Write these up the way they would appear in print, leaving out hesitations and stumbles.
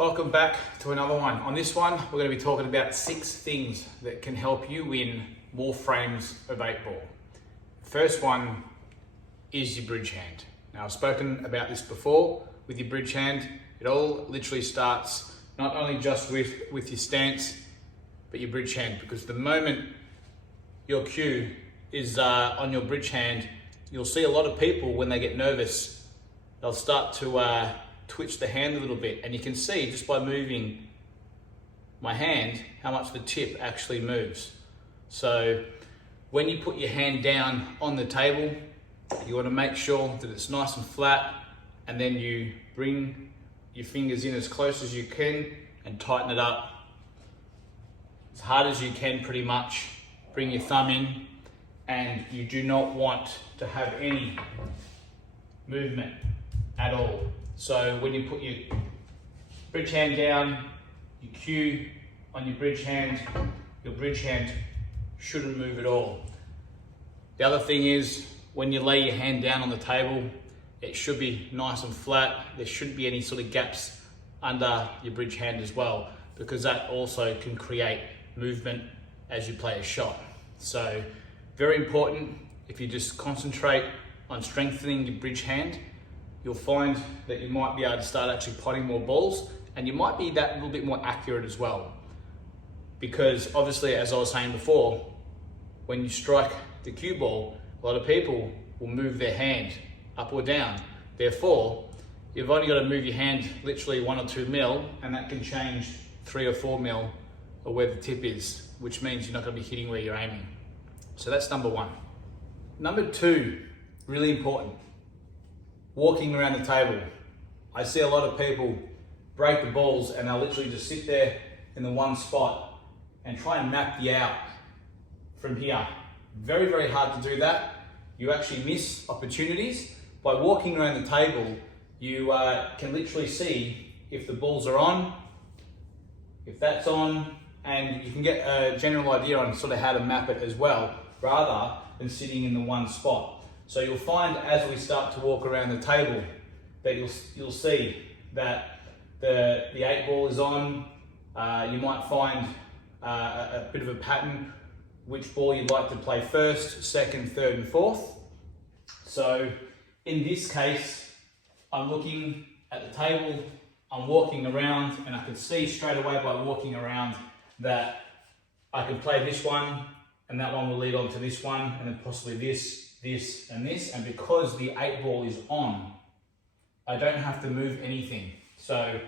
Welcome back to another one. On this one, we're going to be talking about 6 things that can help you win more frames of 8 ball. First one is your bridge hand. Now, I've spoken about this before with your bridge hand. It all literally starts not only just with your stance, but your bridge hand, because the moment your cue is on your bridge hand, you'll see a lot of people when they get nervous, they'll start to twitch the hand a little bit, and you can see just by moving my hand how much the tip actually moves. So when you put your hand down on the table, you want to make sure that it's nice and flat, and then you bring your fingers in as close as you can and tighten it up as hard as you can, pretty much. Bring your thumb in, and you do not want to have any movement at all. So when you put your bridge hand down, your cue on your bridge hand shouldn't move at all. The other thing is, when you lay your hand down on the table, it should be nice and flat. There shouldn't be any sort of gaps under your bridge hand as well, because that also can create movement as you play a shot. So very important. If you just concentrate on strengthening your bridge hand, you'll find that you might be able to start actually potting more balls, and you might be that little bit more accurate as well. Because obviously, as I was saying before, when you strike the cue ball, a lot of people will move their hand up or down. Therefore, you've only got to move your hand literally 1 or 2 mil, and that can change 3 or 4 mil of where the tip is, which means you're not going to be hitting where you're aiming. So that's number 1. Number 2, really important, walking around the table. I see a lot of people break the balls and they'll literally just sit there in the one spot and try and map the out from here. Very, very hard to do that. You actually miss opportunities. By walking around the table, you can literally see if the balls are on, if that's on, and you can get a general idea on sort of how to map it as well, rather than sitting in the one spot. So you'll find as we start to walk around the table that you'll see that the 8 ball is on. You might find a bit of a pattern, which ball you'd like to play first, second, third, and fourth. So in this case, I'm looking at the table, I'm walking around, and I can see straight away by walking around that I can play this one, and that one will lead on to this one, and then possibly this, and this. And because the 8 ball is on, I don't have to move anything. So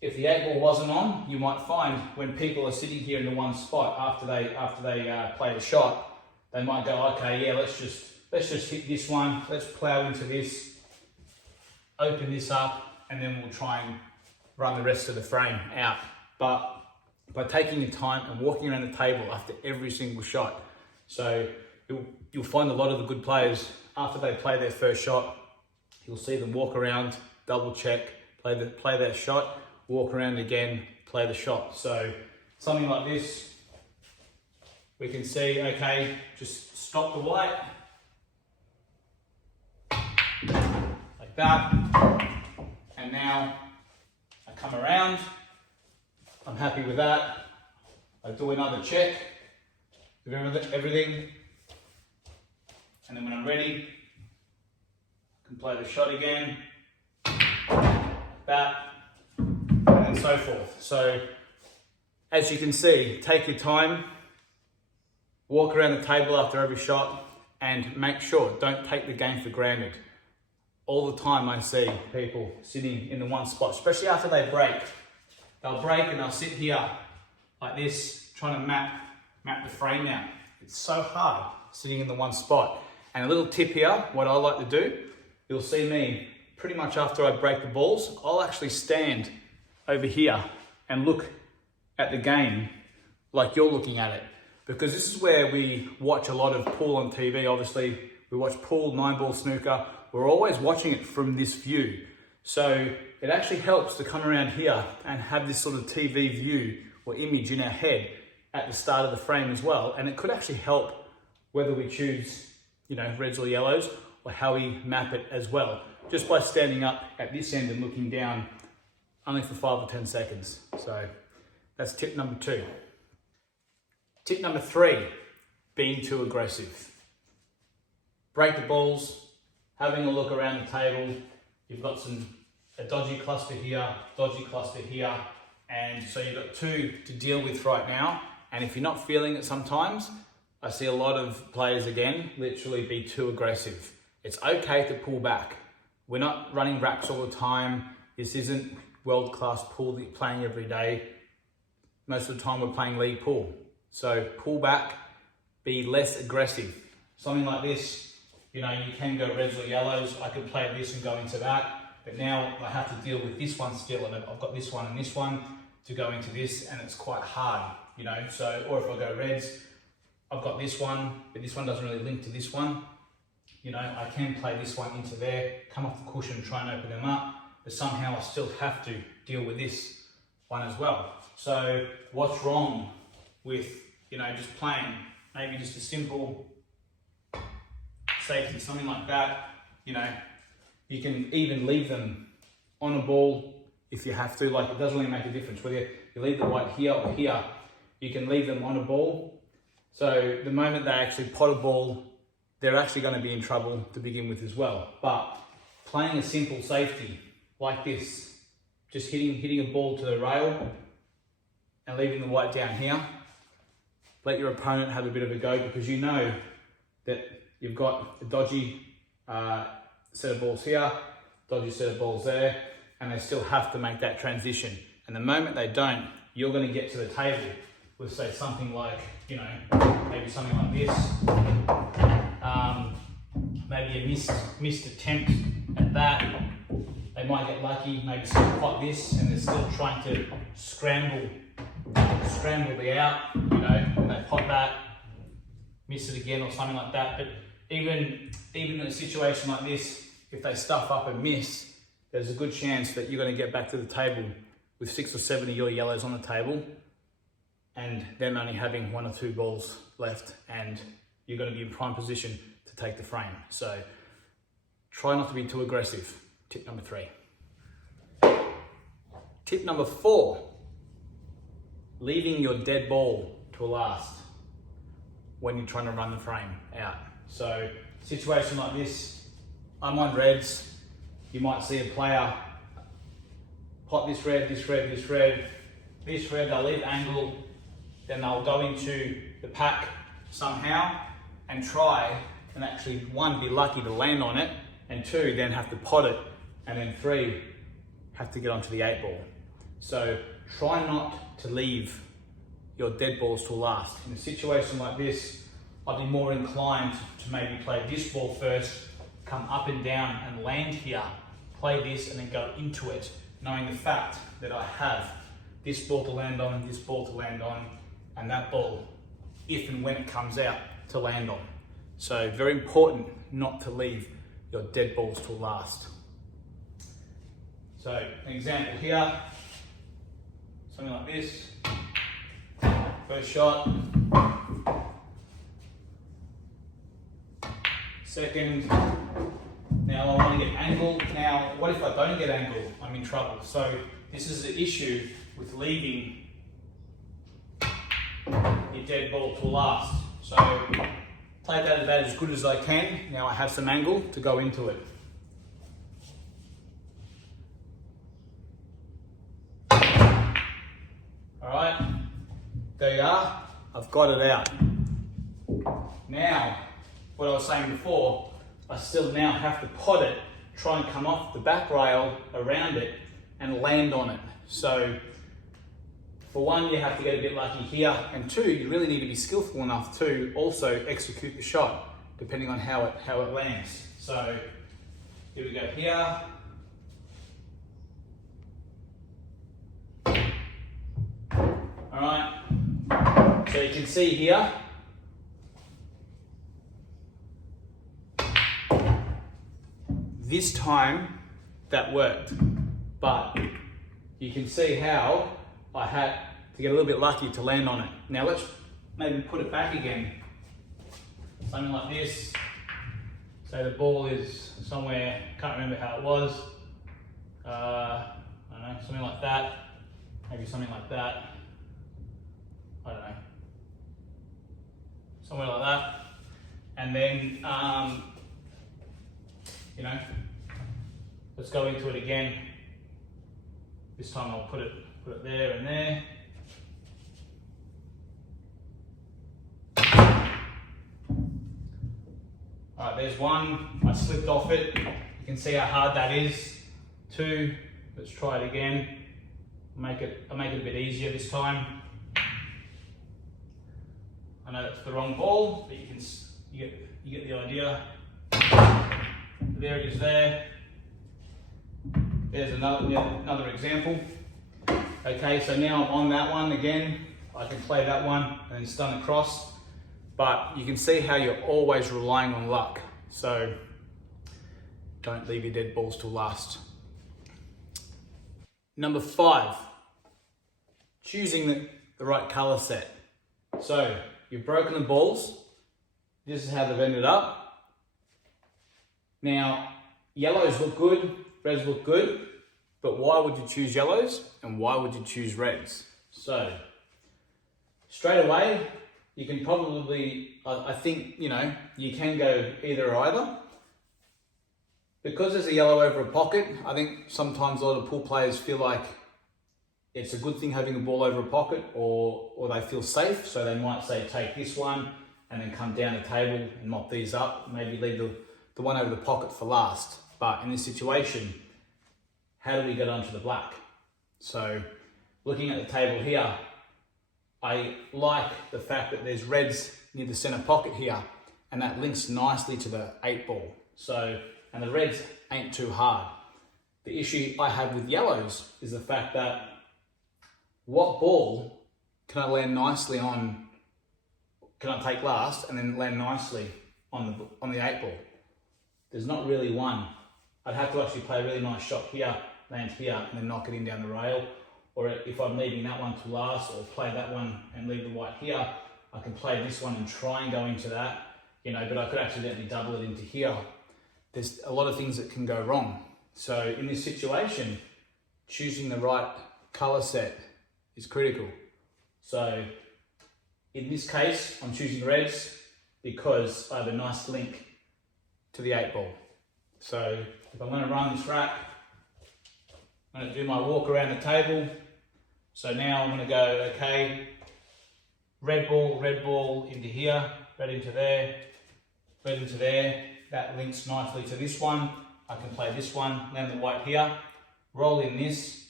if the 8 ball wasn't on, you might find when people are sitting here in the one spot after they play the shot, they might go, okay, yeah, let's just hit this one, let's plow into this, open this up, and then we'll try and run the rest of the frame out. But by taking your time and walking around the table after every single shot, so you'll find a lot of the good players, after they play their first shot, you'll see them walk around, double check, play that shot, walk around again, play the shot. So something like this, we can see, okay, just stop the white, like that, and now I come around, I'm happy with that, I do another check of everything, and then when I'm ready, I can play the shot again, like that, and so forth. So as you can see, take your time, walk around the table after every shot, and make sure, don't take the game for granted. All the time I see people sitting in the one spot, especially after they break. They'll break and they'll sit here like this, trying to map the frame out. It's so hard sitting in the one spot. And a little tip here, what I like to do, you'll see me pretty much after I break the balls, I'll actually stand over here and look at the game like you're looking at it. Because this is where we watch a lot of pool on TV. Obviously, we watch pool, 9-ball snooker. We're always watching it from this view. So it actually helps to come around here and have this sort of TV view or image in our head at the start of the frame as well. And it could actually help whether we choose, reds or yellows, or how we map it as well. Just by standing up at this end and looking down only for 5 or 10 seconds. So that's tip number 2. Tip number 3, being too aggressive. Break the balls, having a look around the table. You've got a dodgy cluster here, and so you've got 2 to deal with right now. And if you're not feeling it sometimes, I see a lot of players again, literally be too aggressive. It's okay to pull back. We're not running racks all the time. This isn't world-class pool that you're playing every day. Most of the time we're playing league pool. So pull back, be less aggressive. Something like this, you can go reds or yellows. I could play this and go into that, but now I have to deal with this one still, and I've got this one and this one to go into this, and it's quite hard, So, or if I go reds, I've got this one, but this one doesn't really link to this one. I can play this one into there, come off the cushion and try and open them up, but somehow I still have to deal with this one as well. So what's wrong with, just playing maybe just a simple safety, something like that? You can even leave them on a ball if you have to. Like, it doesn't really make a difference whether you leave the white here or here. You can leave them on a ball. So the moment they actually pot a ball, they're actually going to be in trouble to begin with as well. But playing a simple safety like this, just hitting a ball to the rail and leaving the white down here, let your opponent have a bit of a go, because you know that you've got a dodgy set of balls here, dodgy set of balls there, and they still have to make that transition. And the moment they don't, you're going to get to the table with, say, something like, maybe something like this. Maybe a missed attempt at that. They might get lucky, maybe still pot this, and they're still trying to scramble the out, when they pot that, miss it again or something like that. But even in a situation like this, if they stuff up and miss, there's a good chance that you're going to get back to the table with 6 or 7 of your yellows on the table, and them only having 1 or 2 balls left, and you're going to be in prime position to take the frame. So try not to be too aggressive. Tip number 3. Tip number 4, leaving your dead ball to last when you're trying to run the frame out. So situation like this, I'm on reds. You might see a player pot this red, they'll leave angle, then they'll go into the pack somehow and try and actually, 1, be lucky to land on it, and 2, then have to pot it, and then 3, have to get onto the 8 ball. So try not to leave your dead balls to last. In a situation like this, I'd be more inclined to maybe play this ball first, come up and down and land here, play this and then go into it, knowing the fact that I have this ball to land on, this ball to land on, and that ball, if and when it comes out, to land on. So very important not to leave your dead balls to last. So an example here, something like this. First shot. Second. Now I want to get angle. Now, what if I don't get angle? I'm in trouble. So this is the issue with leaving your dead ball to last. So play that about as good as I can. Now I have some angle to go into it. Alright, there you are. I've got it out. Now, what I was saying before, I still now have to pot it, try and come off the back rail around it and land on it. So for 1, you have to get a bit lucky here, and 2, you really need to be skillful enough to also execute the shot, depending on how it lands. So here we go here. All right, so you can see here, this time that worked, but you can see how I had to get a little bit lucky to land on it. Now let's maybe put it back again. Something like this. So the ball is somewhere, can't remember how it was. I don't don't know, something like that, maybe something like that, I don't know, somewhere like that. And then, you know, let's go into it again. This time I'll put it there and there. All right, there's one, I slipped off it. You can see how hard that is. Two, let's try it again. I'll make it a bit easier this time. I know that's the wrong ball, but you get the idea. There it is there. There's another example. Okay, so now I'm on that one again. I can play that one and then stun across. But you can see how you're always relying on luck. So don't leave your dead balls till last. Number 5, choosing the right color set. So you've broken the balls. This is how they've ended up. Now, yellows look good, reds look good, but why would you choose yellows and why would you choose reds? So, straight away, you can probably, I think, you know, you can go either or either. Because there's a yellow over a pocket, I think sometimes a lot of pool players feel like it's a good thing having a ball over a pocket, or they feel safe, so they might say take this one and then come down the table and mop these up, maybe leave the one over the pocket for last. But in this situation, how do we get onto the black? So looking at the table here, I like the fact that there's reds near the center pocket here, and that links nicely to the 8 ball. So, and the reds ain't too hard. The issue I have with yellows is the fact that what ball can I land nicely on, can I take last and then land nicely on the 8 ball? There's not really one. I'd have to actually play a really nice shot here, land here, and then knock it in down the rail. Or if I'm leaving that one to last, or play that one and leave the white here, I can play this one and try and go into that, you know, but I could accidentally double it into here. There's a lot of things that can go wrong. So in this situation, choosing the right color set is critical. So in this case, I'm choosing reds because I have a nice link to the 8 ball. So if I'm going to run this rack, I'm going to do my walk around the table. So now I'm going to go, okay, red ball into here, red into there, red into there. That links nicely to this one. I can play this one, land the white here, roll in this,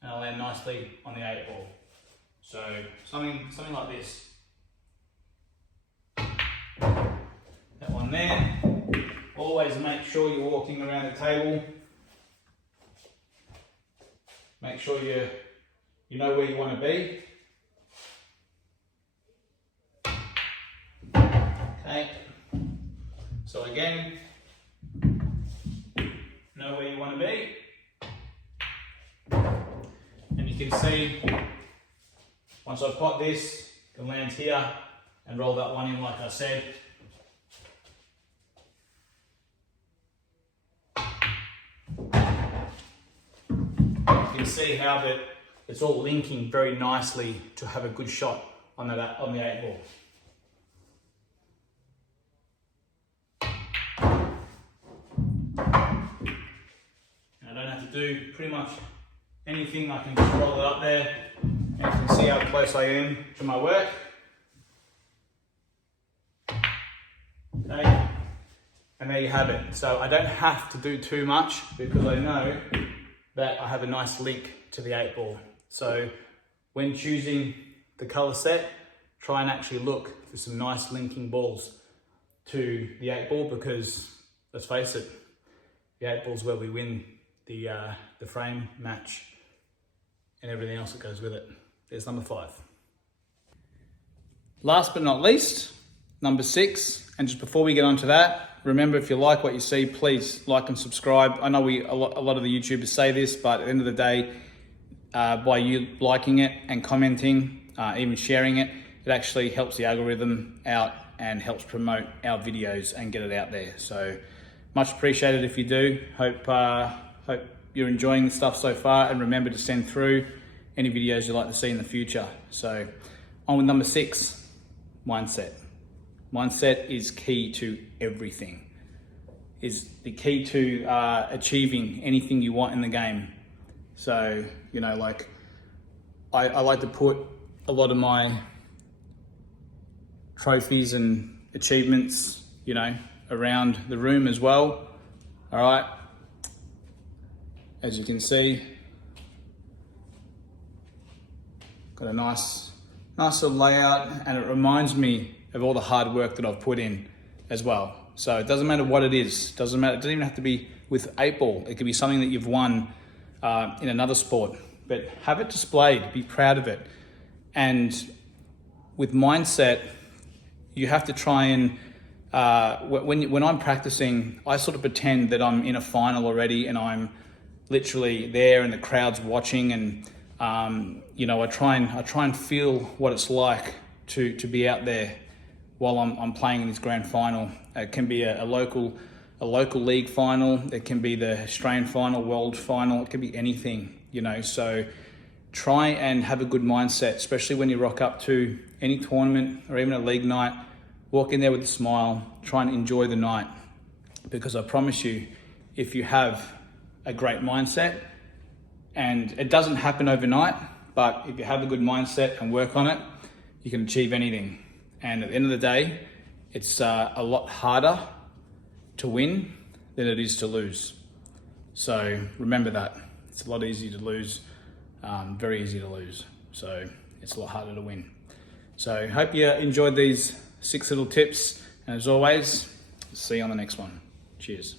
and I'll land nicely on the 8 ball. So something like this. That one there. Always make sure you're walking around the table. Make sure you know where you want to be. Okay. So again, know where you want to be. And you can see, once I've got this, I can land here and roll that one in like I said. You can see how that it's all linking very nicely to have a good shot on the 8 ball. And I don't have to do pretty much anything. I can just roll it up there, and you can see how close I am to my work. Okay, and there you have it. So I don't have to do too much because I know that I have a nice link to the 8 ball. So when choosing the color set, try and actually look for some nice linking balls to the 8 ball, because let's face it, the 8 ball is where we win the frame match and everything else that goes with it. There's number 5. Last but not least, number 6. And just before we get on to that, remember, if you like what you see, please like and subscribe. I know a lot of the YouTubers say this, but at the end of the day, by you liking it and commenting, even sharing it, it actually helps the algorithm out and helps promote our videos and get it out there. So much appreciated if you do. Hope you're enjoying the stuff so far, and remember to send through any videos you'd like to see in the future. So on with number 6, mindset. Mindset is key to everything. Is the key to achieving anything you want in the game. So, you know, like I like to put a lot of my trophies and achievements, you know, around the room as well. All right. As you can see, got a nice little layout, and it reminds me of all the hard work that I've put in as well. So it doesn't matter what it is. It doesn't even have to be with 8-ball. It could be something that you've won in another sport, but have it displayed, be proud of it. And with mindset, you have to try and, when I'm practicing, I sort of pretend that I'm in a final already and I'm literally there and the crowd's watching, and you know, I try and feel what it's like to be out there while I'm playing in this grand final. It can be a local league final, it can be the Australian final, world final, it can be anything, you know. So try and have a good mindset, especially when you rock up to any tournament or even a league night. Walk in there with a smile, try and enjoy the night, because I promise you, if you have a great mindset, and it doesn't happen overnight, but if you have a good mindset and work on it, you can achieve anything. And at the end of the day, it's a lot harder to win than it is to lose. So remember that. It's a lot easier to lose, very easy to lose. So it's a lot harder to win. So hope you enjoyed these 6 little tips. And as always, see you on the next one. Cheers.